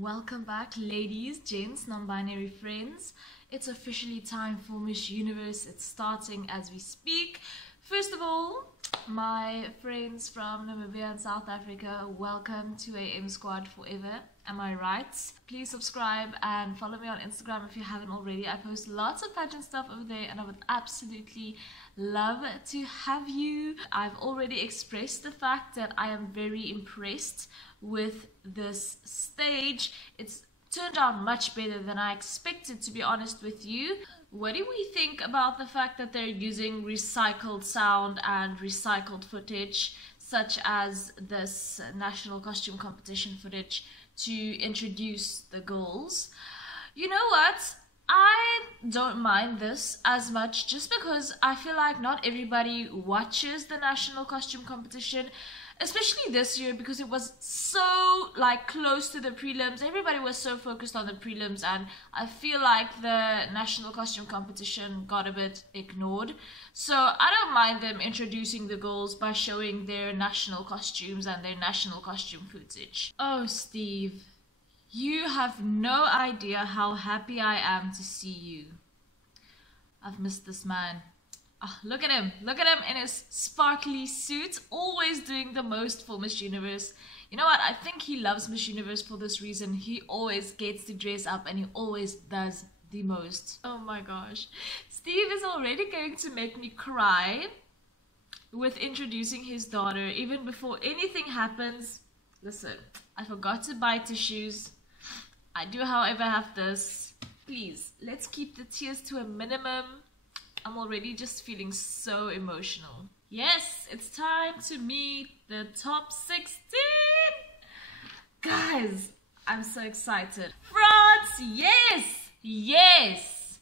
Welcome back, ladies, gents, non-binary friends. It's officially time for Miss Universe. It's starting as we speak. First of all, my friends from Namibia and South Africa, welcome to AM Squad Forever. Am I right? Please subscribe and follow me on Instagram if you haven't already. I post lots of pageant stuff over there and I would absolutely love to have you. I've already expressed the fact that I am very impressed with this stage. It's turned out much better than I expected, to be honest with you. What do we think about the fact that they're using recycled sound and recycled footage, such as this national costume competition footage, to introduce the girls? You know what? I don't mind this as much, just because I feel like not everybody watches the national costume competition, especially this year, because it was so close to the prelims. Everybody was so focused on the prelims, and I feel like the national costume competition got a bit ignored. So I don't mind them introducing the girls by showing their national costumes and their national costume footage. Oh, Steve, you have no idea how happy I am to see you. I've missed this man. Oh, look at him in his sparkly suit, always doing the most for Miss Universe. You know what, I think he loves Miss Universe for this reason. He always gets to dress up and he always does the most. Oh my gosh, Steve is already going to make me cry with introducing his daughter, even before anything happens. Listen, I forgot to buy tissues. I do, however, have this. Please, let's keep the tears to a minimum. I'm already just feeling so emotional. Yes, it's time to meet the top 16! Guys, I'm so excited. France, yes! Yes!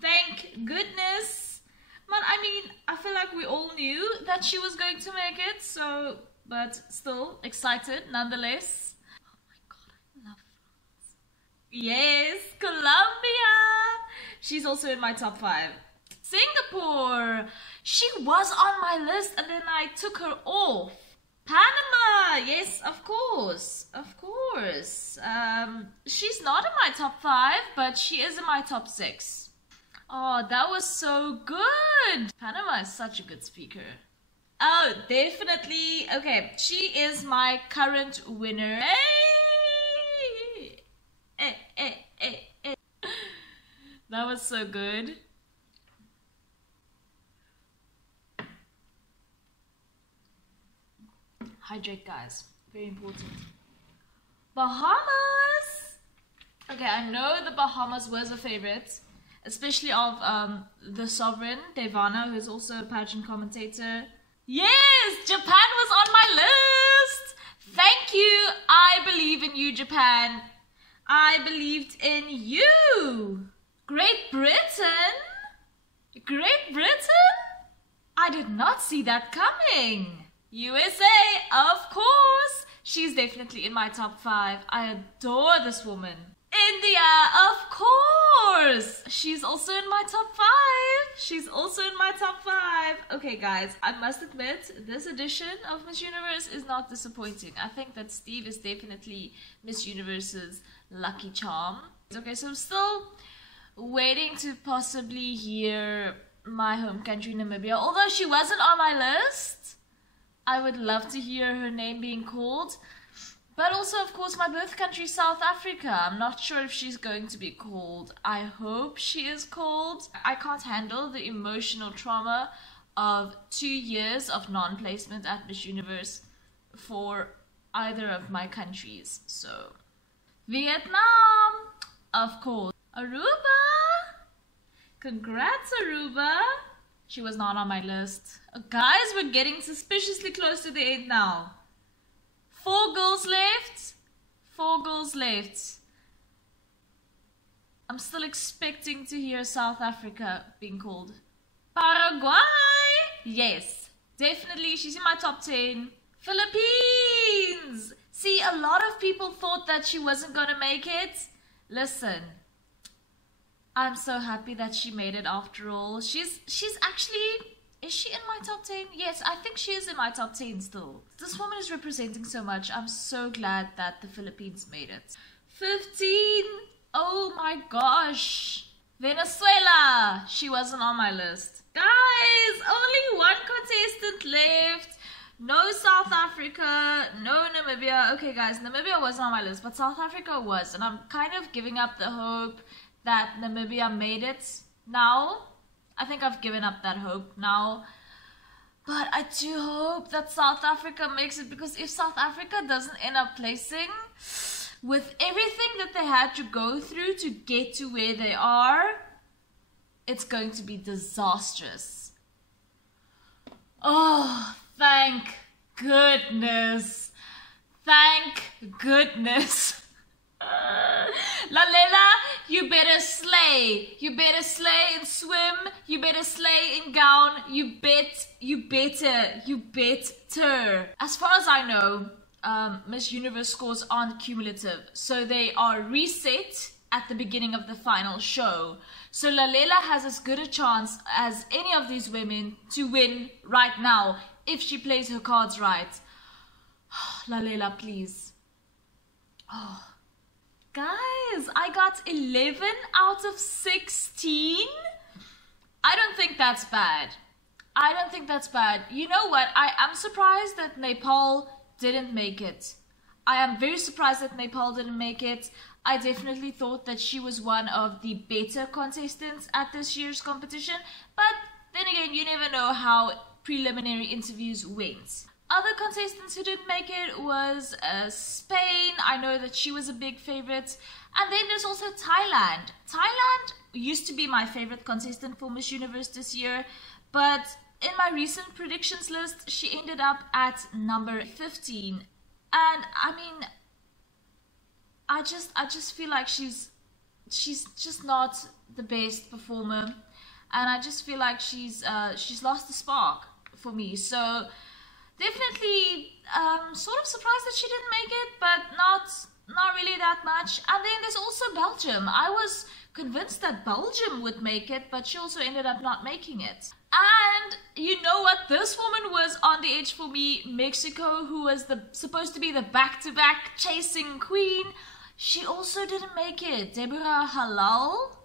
Thank goodness. But I mean, I feel like we all knew that she was going to make it, so, but still excited nonetheless. Oh my god, I love France. Yes, Colombia! She's also in my top 5. Singapore, she was on my list and then I took her off. Panama, yes, of course. She's not in my top 5, but she is in my top 6. Oh, that was so good. Panama is such a good speaker. Oh, definitely. Okay, she is my current winner. Hey. That was so good. Hydrate, guys. Very important. Bahamas! Okay, I know the Bahamas was a favorite, especially of the Sovereign, Devana, who is also a pageant commentator. Yes! Japan was on my list! Thank you! I believe in you, Japan. I believed in you! Great Britain? Great Britain? I did not see that coming. USA, of course! She's definitely in my top 5. I adore this woman. India, of course! She's also in my top 5. Okay, guys, I must admit, this edition of Miss Universe is not disappointing. I think that Steve is definitely Miss Universe's lucky charm. Okay, so I'm still waiting to possibly hear my home country, Namibia. Although she wasn't on my list, I would love to hear her name being called. But also, of course, my birth country, South Africa. I'm not sure if she's going to be called. I hope she is called. I can't handle the emotional trauma of 2 years of non-placement at Miss Universe for either of my countries. So, Vietnam, of course. Aruba! Congrats, Aruba! She was not on my list. Guys, we're getting suspiciously close to the end now. 4 girls left. I'm still expecting to hear South Africa being called. Paraguay! Yes, definitely. She's in my top 10. Philippines! See, a lot of people thought that she wasn't going to make it. Listen, I'm so happy that she made it after all. She's actually... Is she in my top 10? Yes, I think she is in my top 10 still. This woman is representing so much. I'm so glad that the Philippines made it. 15. Oh my gosh. Venezuela. She wasn't on my list. Guys, only one contestant left. No South Africa, no Namibia. Okay guys, Namibia wasn't on my list, but South Africa was. And I'm kind of giving up the hope that Namibia made it now. I think I've given up that hope now. But I do hope that South Africa makes it, because if South Africa doesn't end up placing, with everything that they had to go through to get to where they are, it's going to be disastrous. Oh, thank goodness. Thank goodness. Lalela, you better slay. You better slay in swim. You better slay in gown. You better. As far as I know, Miss Universe scores aren't cumulative, so they are reset at the beginning of the final show. So Lalela has as good a chance as any of these women to win right now if she plays her cards right. Lalela, please. Oh. Guys, I got 11 out of 16. I don't think that's bad. I don't think that's bad. You know what? I am surprised that Nepal didn't make it. I am very surprised that Nepal didn't make it. I definitely thought that she was one of the better contestants at this year's competition. But then again, you never know how preliminary interviews went. Other contestants who didn't make it was Spain. I know that she was a big favorite. And then there's also Thailand. Thailand used to be my favorite contestant for Miss Universe this year. But in my recent predictions list, she ended up at number 15. And I mean, I just feel like she's just not the best performer. And I just feel like she's lost the spark for me. So definitely sort of surprised that she didn't make it, but not really that much. And then there's also Belgium. I was convinced that Belgium would make it, but she also ended up not making it. And you know what? This woman was on the edge for me. Mexico, who was supposed to be the back-to-back chasing queen, she also didn't make it. Deborah Halal.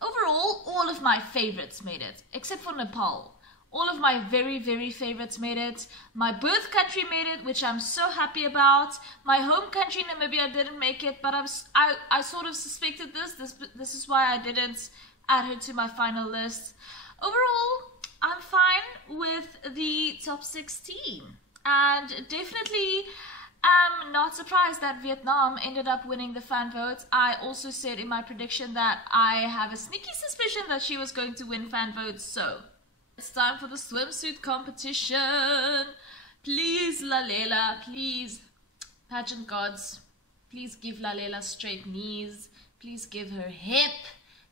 Overall, all of my favorites made it, except for Nepal. All of my very, very favorites made it. My birth country made it, which I'm so happy about. My home country, Namibia, didn't make it, but I sort of suspected this is why I didn't add her to my final list. Overall, I'm fine with the top 16. And definitely am not surprised that Vietnam ended up winning the fan vote. I also said in my prediction that I have a sneaky suspicion that she was going to win fan votes, so it's time for the swimsuit competition. Please, Lalela, please, pageant gods, please give Lalela straight knees. Please give her hip.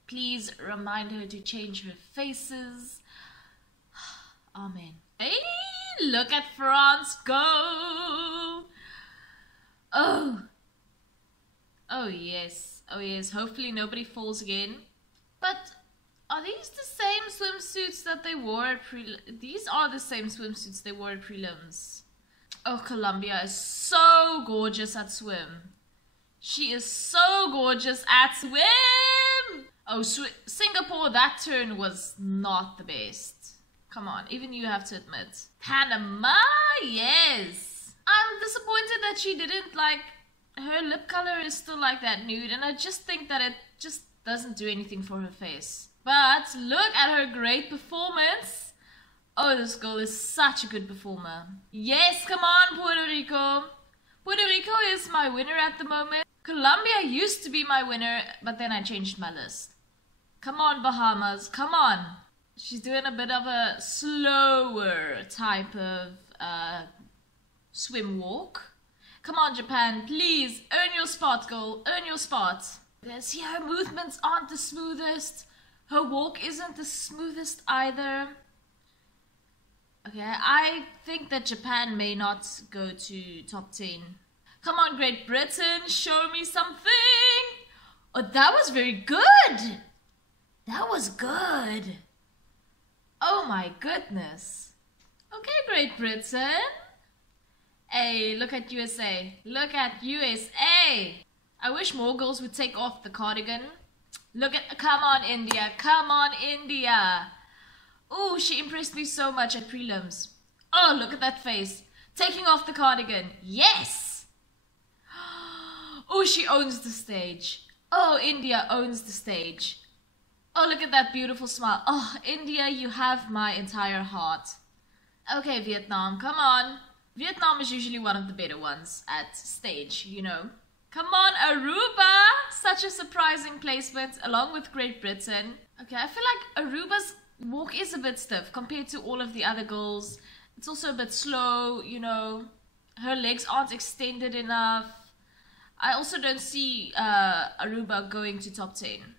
Please remind her to change her faces. Amen. Hey, look at France go. Oh yes. Oh yes. Hopefully nobody falls again. But are these the same swimsuits that they wore at prelims? These are the same swimsuits they wore at prelims. Oh, Colombia is so gorgeous at swim. She is so gorgeous at swim. Oh, Singapore, that turn was not the best. Come on, even you have to admit. Panama, yes. I'm disappointed that she didn't, like, her lip color is still like that nude, and I just think that it just doesn't do anything for her face. But look at her great performance. Oh, this girl is such a good performer. Yes, come on, Puerto Rico. Puerto Rico is my winner at the moment. Colombia used to be my winner, but then I changed my list. Come on, Bahamas, come on. She's doing a bit of a slower type of swim walk. Come on, Japan, please, earn your spot, girl, earn your spot. See, her movements aren't the smoothest. Her walk isn't the smoothest either. Okay, I think that Japan may not go to top 10. Come on, Great Britain, show me something. Oh, that was very good. That was good. Oh my goodness. Okay, Great Britain. Hey, look at USA. Look at USA. I wish more girls would take off the cardigan. Come on, India. Come on, India. Oh, she impressed me so much at prelims. Oh, look at that face. Taking off the cardigan. Yes. Oh, she owns the stage. Oh, India owns the stage. Oh, look at that beautiful smile. Oh, India, you have my entire heart. Okay, Vietnam, come on. Vietnam is usually one of the better ones at stage, you know. Come on, Aruba! Such a surprising placement, along with Great Britain. Okay, I feel like Aruba's walk is a bit stiff compared to all of the other girls. It's also a bit slow, you know. Her legs aren't extended enough. I also don't see Aruba going to top 10.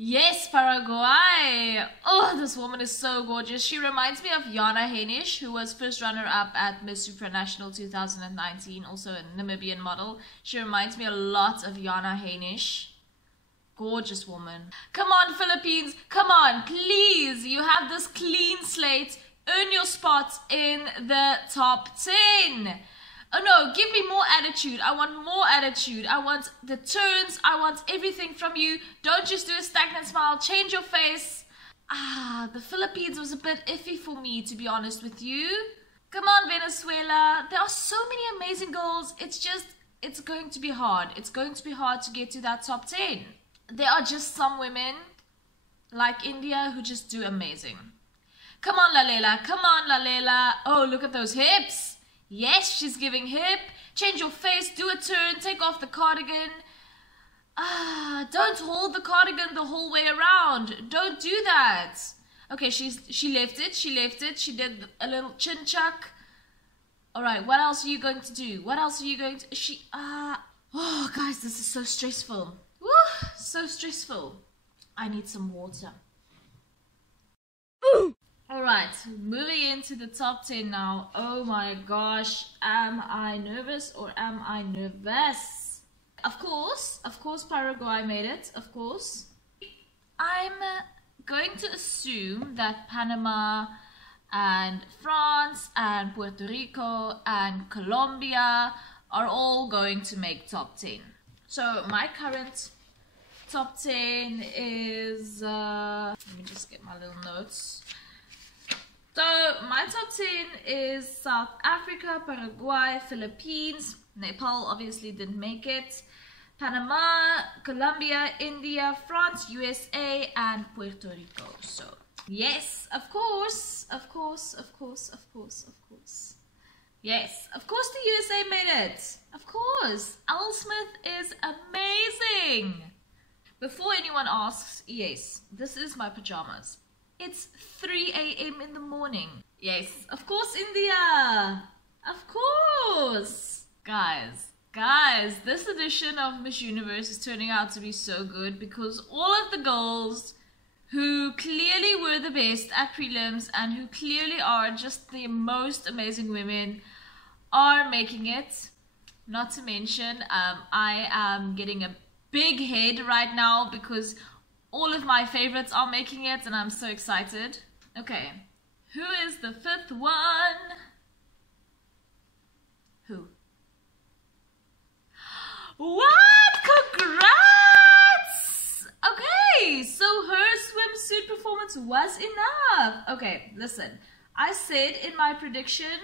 Yes, Paraguay! Oh, this woman is so gorgeous. She reminds me of Jana Heinisch, who was first runner-up at Miss Supranational 2019, also a Namibian model. She reminds me a lot of Jana Heinisch. Gorgeous woman. Come on, Philippines! Come on, please! You have this clean slate. Earn your spot in the top 10. Oh no, give me more attitude. I want more attitude. I want the turns. I want everything from you. Don't just do a stagnant smile. Change your face. The Philippines was a bit iffy for me, to be honest with you. Come on, Venezuela. There are so many amazing girls. It's going to be hard. It's going to be hard to get to that top 10. There are just some women, like India, who just do amazing. Come on, Lalela. Come on, Lalela. Oh, look at those hips. Yes, she's giving hip. Change your face, do a turn, take off the cardigan. Don't hold the cardigan the whole way around. Don't do that. Okay, she left it, she did a little chin chuck. Alright, what else are you going to do? What else are you going to... Oh, guys, this is so stressful. Woo, so stressful. I need some water. Ooh. Alright, moving into the top 10 now. Oh my gosh, am I nervous or am I nervous? Of course Paraguay made it, of course. I'm going to assume that Panama and France and Puerto Rico and Colombia are all going to make top 10. So my current top 10 is, let me just get my little notes. So my top 10 is South Africa, Paraguay, Philippines, Nepal obviously didn't make it, Panama, Colombia, India, France, USA, and Puerto Rico. So yes, of course. Yes, of course the USA made it. Of course, Al Smith is amazing. Before anyone asks, yes, this is my pajamas. It's 3 a.m. in the morning. Yes, of course, India. Of course. Guys, this edition of Miss Universe is turning out to be so good because all of the girls who clearly were the best at prelims and who clearly are just the most amazing women are making it. Not to mention, I am getting a big head right now because all of my favorites are making it and I'm so excited. Okay, who is the fifth one? Who? What? Congrats! Okay, so her swimsuit performance was enough. Okay, listen. I said in my prediction,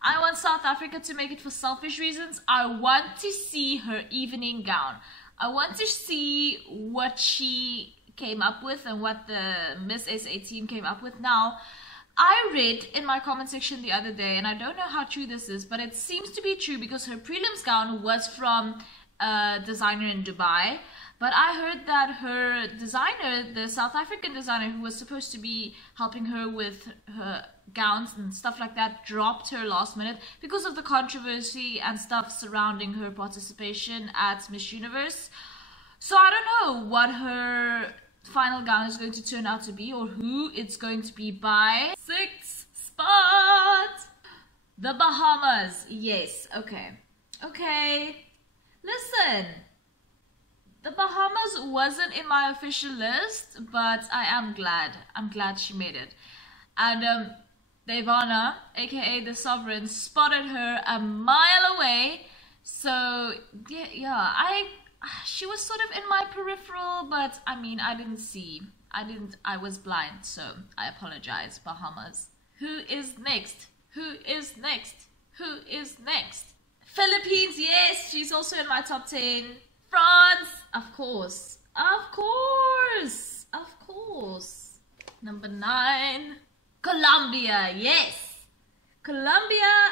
I want South Africa to make it for selfish reasons. I want to see her evening gown. I want to see what she came up with and what the Miss SA team came up with. Now, I read in my comment section the other day, and I don't know how true this is, but it seems to be true because her prelims gown was from a designer in Dubai. But I heard that her designer, the South African designer who was supposed to be helping her with her gowns and stuff like that, dropped her last minute because of the controversy and stuff surrounding her participation at Miss Universe. So I don't know what her final gown is going to turn out to be or who it's going to be by. 6th spot! The Bahamas. Yes, okay. Okay. Listen. The Bahamas wasn't in my official list, but I am glad. I'm glad she made it. And Devana, aka the Sovereign, spotted her a mile away. So yeah, she was sort of in my peripheral, but I mean, I didn't see. I was blind, so I apologize, Bahamas. Who is next? Who is next? Who is next? Philippines, yes, she's also in my top 10. France, of course. Of course. Of course. Number 9. Colombia, yes. Colombia.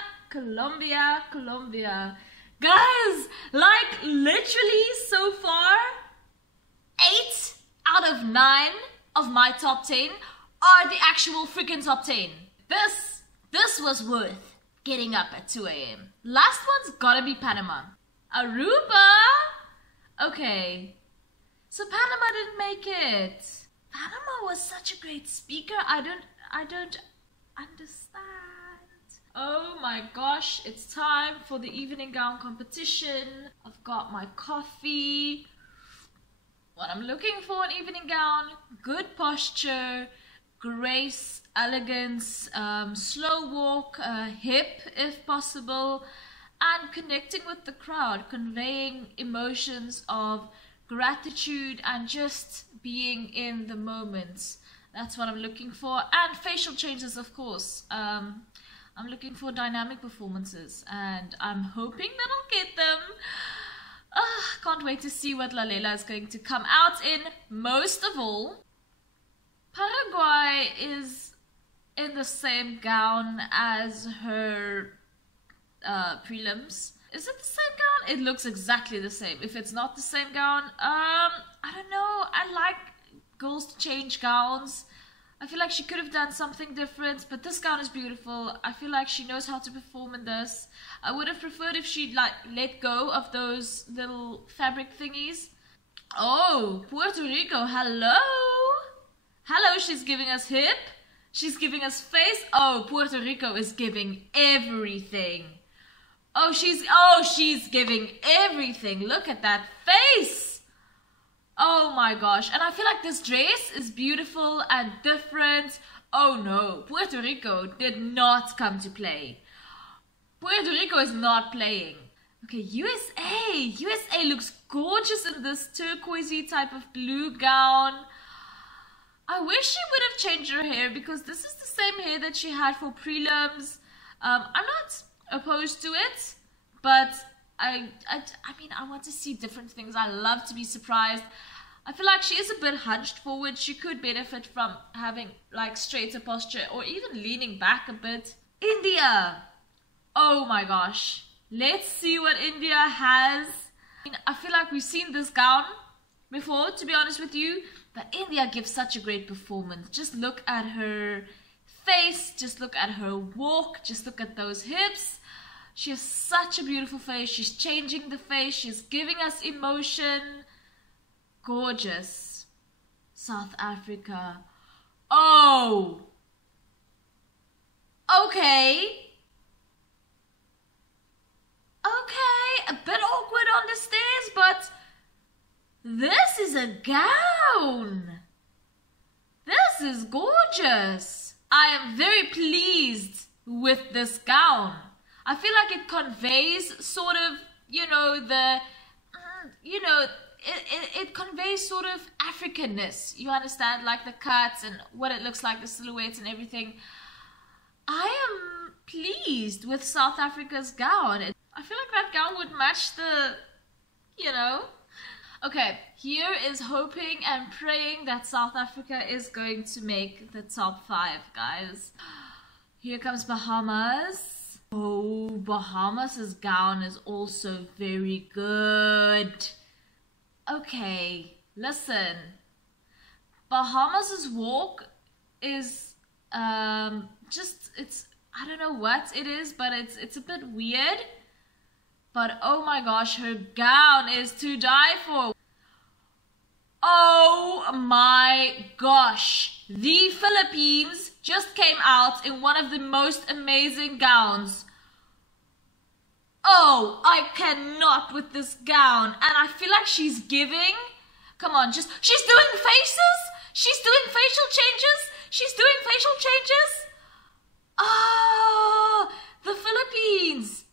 Guys, like literally so far, 8 out of 9 of my top 10 are the actual freaking top 10. This was worth getting up at 2 a.m. Last one's gotta be Panama. Aruba? Okay. So Panama didn't make it. Panama was such a great speaker. I don't understand. Oh my gosh, it's time for the evening gown competition. I've got my coffee. What I'm looking for in evening gown: good posture, grace, elegance, slow walk, hip if possible, and connecting with the crowd, conveying emotions of gratitude and just being in the moment. That's what I'm looking for. And facial changes, of course. I'm looking for dynamic performances, and I'm hoping that I'll get them. Can't wait to see what Lalela is going to come out in. Most of all, Paraguay is in the same gown as her prelims. Is it the same gown? It looks exactly the same. If it's not the same gown, I don't know. I like girls to change gowns. I feel like she could have done something different, but this gown is beautiful. I feel like she knows how to perform in this. I would have preferred if she'd like let go of those little fabric thingies. Oh, Puerto Rico, hello. Hello, she's giving us hip. She's giving us face. Oh, Puerto Rico is giving everything. Oh, she's giving everything. Look at that face. Oh my gosh. And I feel like this dress is beautiful and different. Oh no, Puerto Rico did not come to play. Puerto Rico is not playing. Okay, USA. USA looks gorgeous in this turquoisey type of blue gown. I wish she would have changed her hair, because this is the same hair that she had for prelims. I'm not opposed to it, but I mean, I want to see different things. I love to be surprised. I feel like she is a bit hunched forward. She could benefit from having like straighter posture, or even leaning back a bit. India. Oh my gosh. Let's see what India has. I feel like we've seen this gown before, to be honest with you, but India gives such a great performance. Just look at her face, just look at her walk, just look at those hips. She has such a beautiful face. She's changing the face. She's giving us emotion. Gorgeous. South Africa. Oh. Okay. Okay. A bit awkward on the stairs, but this is a gown. This is gorgeous. I am very pleased with this gown. I feel like it conveys sort of, it conveys sort of Africanness. You understand, like the cuts and what it looks like, the silhouettes and everything. I am pleased with South Africa's gown. I feel like that gown would match the, Okay, here is hoping and praying that South Africa is going to make the top 5, guys. Here comes Bahamas. Oh, Bahamas' gown is also very good. Okay, listen. Bahamas' walk is I don't know what it is, but it's a bit weird. But oh my gosh, her gown is to die for. Oh my gosh. The Philippines just came out in one of the most amazing gowns. Oh, I cannot with this gown. And I feel like she's giving. Come on, she's doing faces. She's doing facial changes. She's doing facial changes. Oh, the Philippines.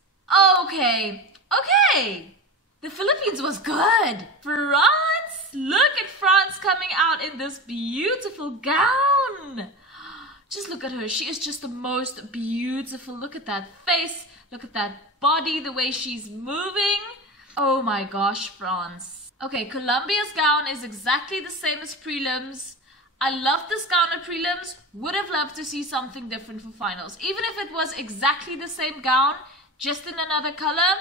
Okay. Okay. The Philippines was good. France. Look at France coming out in this beautiful gown. Just look at her. She is just the most beautiful. Look at that face. Look at that body, the way she's moving. Oh my gosh, France. Okay, Colombia's gown is exactly the same as prelims. I love this gown at prelims. Would have loved to see something different for finals. Even if it was exactly the same gown, just in another color,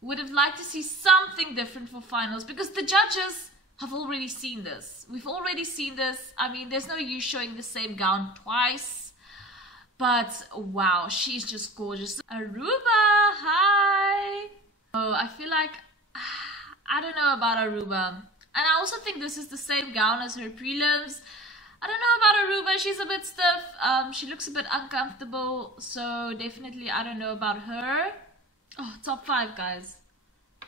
would have liked to see something different for finals because the judges have already seen this. We've already seen this. I mean, there's no use showing the same gown twice. But wow, she's just gorgeous. Aruba, hi. Oh, I feel like, I don't know about Aruba. And I also think this is the same gown as her prelims. I don't know about Aruba. She's a bit stiff. She looks a bit uncomfortable. So definitely I don't know about her. Oh, top 5, guys.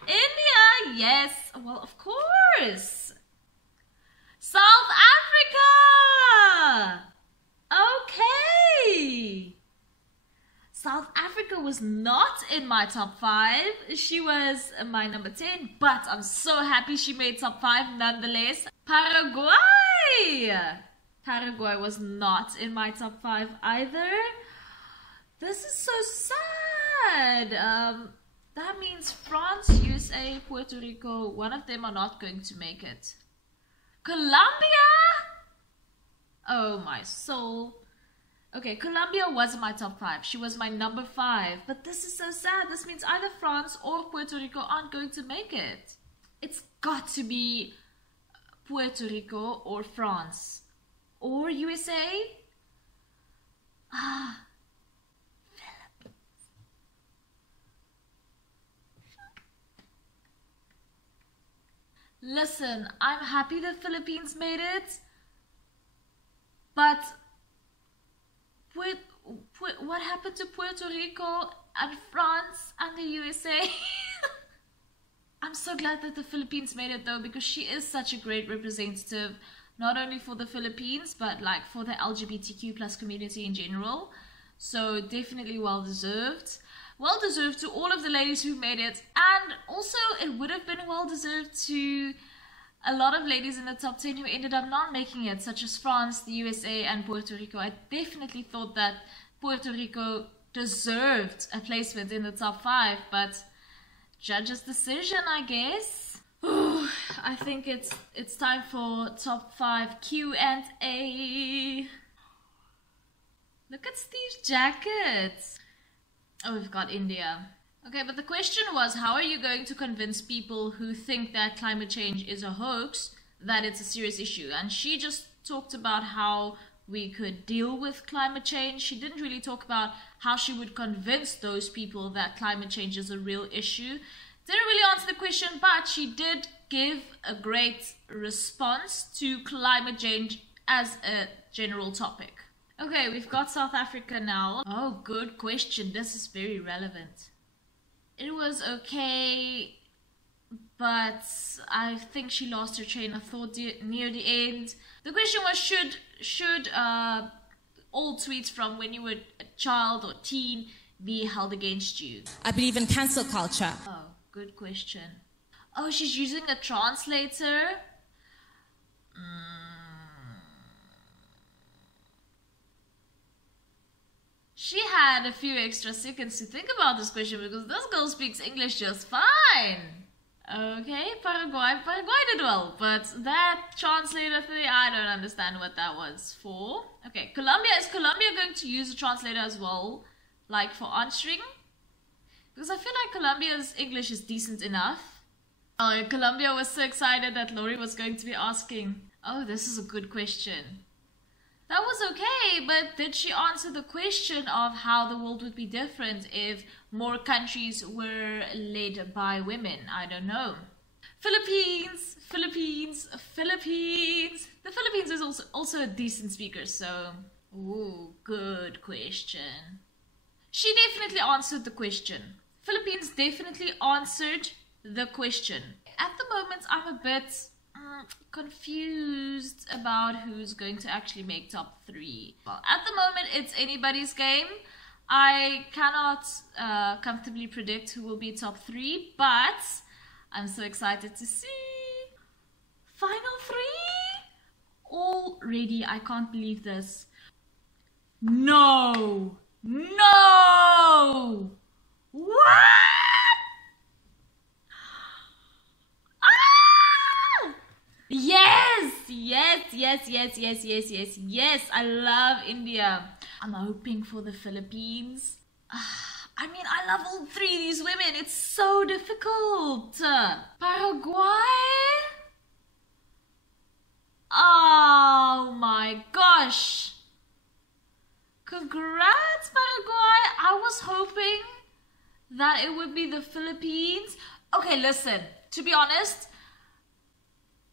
India, yes. Well, of course. South Africa. Okay. South Africa was not in my top 5. She was my number 10, but I'm so happy she made top 5 nonetheless. Paraguay. Paraguay was not in my top 5 either. This is so sad. That means France, USA, Puerto Rico, one of them are not going to make it. Colombia? Oh my soul. Okay, Colombia was in my top 5. She was my number 5. But this is so sad. This means either France or Puerto Rico aren't going to make it. It's got to be Puerto Rico or France. Or USA? Ah, Philippines. Listen, I'm happy the Philippines made it. But what happened to Puerto Rico and France and the USA? I'm so glad that the Philippines made it though, because she is such a great representative, not only for the Philippines, but like for the LGBTQ plus community in general. So definitely well deserved. Well deserved to all of the ladies who made it. And also it would have been well deserved to a lot of ladies in the top 10 who ended up not making it, such as France, the USA, and Puerto Rico. I definitely thought that Puerto Rico deserved a placement in the top 5, but judge's decision, I guess. Ooh, I think it's time for top 5 Q&A. Look at Steve's jacket. Oh, we've got India. Okay, but the question was, how are you going to convince people who think that climate change is a hoax that it's a serious issue? And she just talked about how we could deal with climate change. She didn't really talk about how she would convince those people that climate change is a real issue. Didn't really answer the question, but she did give a great response to climate change as a general topic. Okay, we've got South Africa now. Oh, good question. This is very relevant. It was okay, but I think she lost her train of thought near the end. The question was, should all tweets from when you were a child or teen be held against you? I believe in cancel culture. Oh, good question. Oh, she's using a translator? She had a few extra seconds to think about this question because this girl speaks English just fine. Okay, Paraguay did well, but that translator thing, I don't understand what that was for. Okay, Colombia, is Colombia going to use a translator as well, like for answering? Because I feel like Colombia's English is decent enough. Oh, Colombia was so excited that Lori was going to be asking. Oh, this is a good question. That was okay, but did she answer the question of how the world would be different if more countries were led by women? I don't know. Philippines. The Philippines is also a decent speaker, so... Ooh, good question. She definitely answered the question. Philippines definitely answered the question. At the moment, I'm a bit... confused about who's going to actually make top 3. Well, at the moment, it's anybody's game. I cannot comfortably predict who will be top 3, but I'm so excited to see. Final 3? Already, I can't believe this. No! No! What? Ah! Yes! Yes, I love India. I'm hoping for the Philippines. I mean, I love all 3 of these women. It's so difficult. Paraguay? Oh my gosh. Congrats, Paraguay. I was hoping that it would be the Philippines. Okay, listen, to be honest,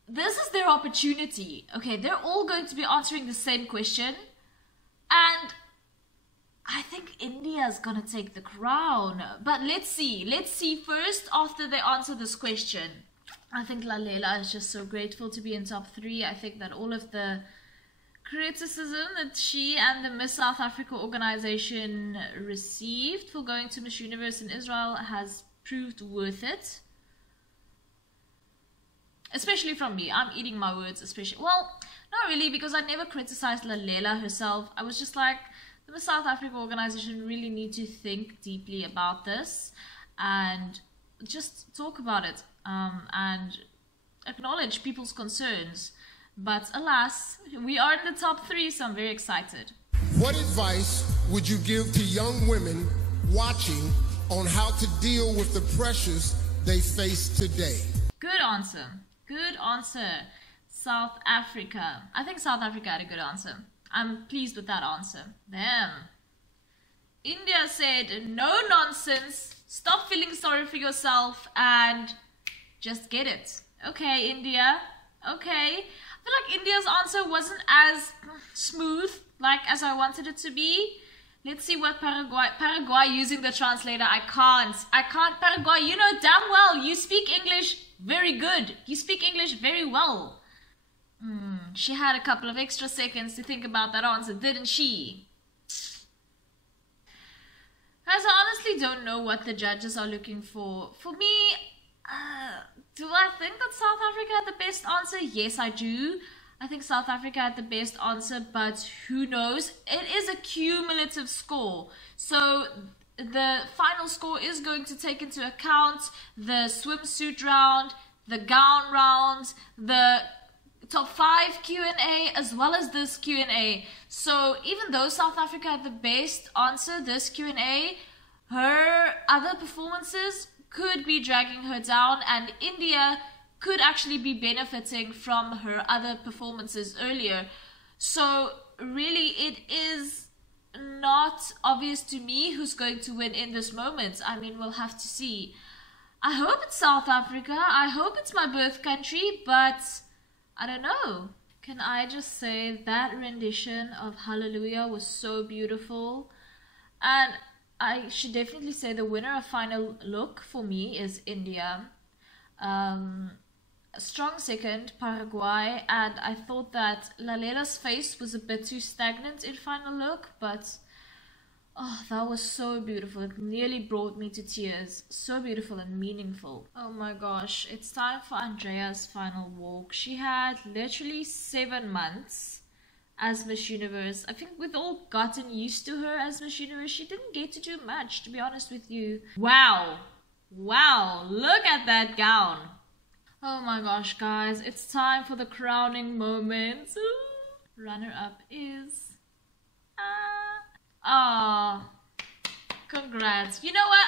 this is their opportunity. Okay, they're all going to be answering the same question. And I think India's gonna take the crown. But let's see. Let's see first after they answer this question. I think Lalela is just so grateful to be in top 3. I think that all of the criticism that she and the Miss South Africa organization received for going to Miss Universe in Israel has proved worth it. Especially from me. I'm eating my words, especially. Well, not really, because I never criticized Lalela herself. I was just like, the Miss South Africa organization really need to think deeply about this and just talk about it and acknowledge people's concerns. But alas, we are in the top 3, so I'm very excited. What advice would you give to young women watching on how to deal with the pressures they face today? Good answer. Good answer. South Africa. I think South Africa had a good answer. I'm pleased with that answer. Them. India said, no nonsense. Stop feeling sorry for yourself and just get it. Okay, India. Okay. I feel like India's answer wasn't as smooth as I wanted it to be. Let's see what Paraguay using the translator. I can't. Paraguay, you know damn well you speak English very good. You speak English very well. She had a couple of extra seconds to think about that answer, didn't she? Guys, I honestly don't know what the judges are looking for. For me, do I think that South Africa had the best answer? Yes, I do. I think South Africa had the best answer, but who knows? It is a cumulative score. So the final score is going to take into account the swimsuit round, the gown round, the top 5 Q&A, as well as this Q&A. So even though South Africa had the best answer, this Q&A, her other performances could be dragging her down, and India could actually be benefiting from her other performances earlier. So really it is not obvious to me who's going to win in this moment. I mean, we'll have to see. I hope it's South Africa. I hope it's my birth country, but I don't know. Can I just say that rendition of Hallelujah was so beautiful? And I should definitely say the winner of final look for me is India. A strong second, Paraguay, and I thought that Lalela's face was a bit too stagnant in final look, but oh, that was so beautiful. It nearly brought me to tears. So beautiful and meaningful. Oh my gosh, it's time for Andrea's final walk. She had literally 7 months as Miss Universe. I think we've all gotten used to her as Miss Universe. She didn't get to do much, to be honest with you. Wow. Wow, look at that gown. Oh my gosh, guys, it's time for the crowning moment. Runner-up is... congrats. You know what?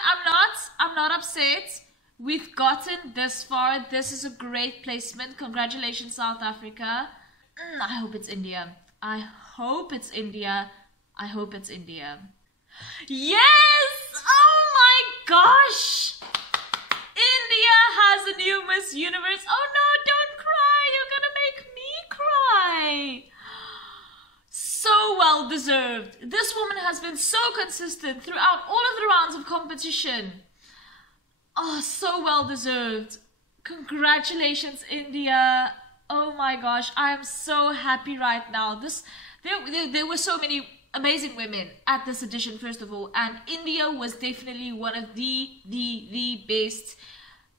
I'm not upset. We've gotten this far. This is a great placement. Congratulations, South Africa. I hope it's India. I hope it's India. I hope it's India. Yes! Oh my gosh! India has a new Miss Universe. Oh no, don't cry. You're gonna make me cry. So well deserved. This woman has been so consistent throughout all of the rounds of competition. Oh, so well deserved. Congratulations, India. Oh my gosh, I am so happy right now. There were so many amazing women at this edition, first of all, and India was definitely one of the best.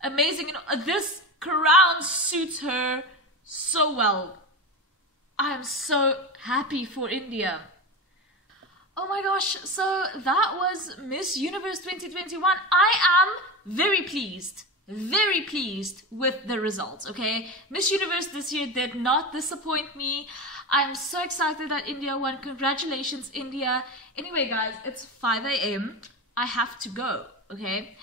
Amazing. This crown suits her so well. I am so happy for India. Oh my gosh, so that was Miss Universe 2021. I am very pleased with the results, okay? Miss Universe this year did not disappoint me. I'm so excited that India won. Congratulations, India. Anyway, guys, it's 5 a.m. I have to go, okay?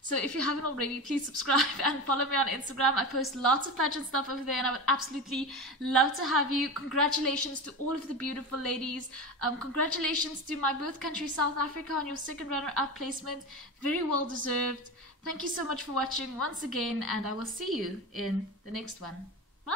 So if you haven't already, please subscribe and follow me on Instagram. I post lots of pageant stuff over there and I would absolutely love to have you. Congratulations to all of the beautiful ladies. Congratulations to my birth country, South Africa, on your second runner-up placement. Very well deserved. Thank you so much for watching once again, and I will see you in the next one. Bye!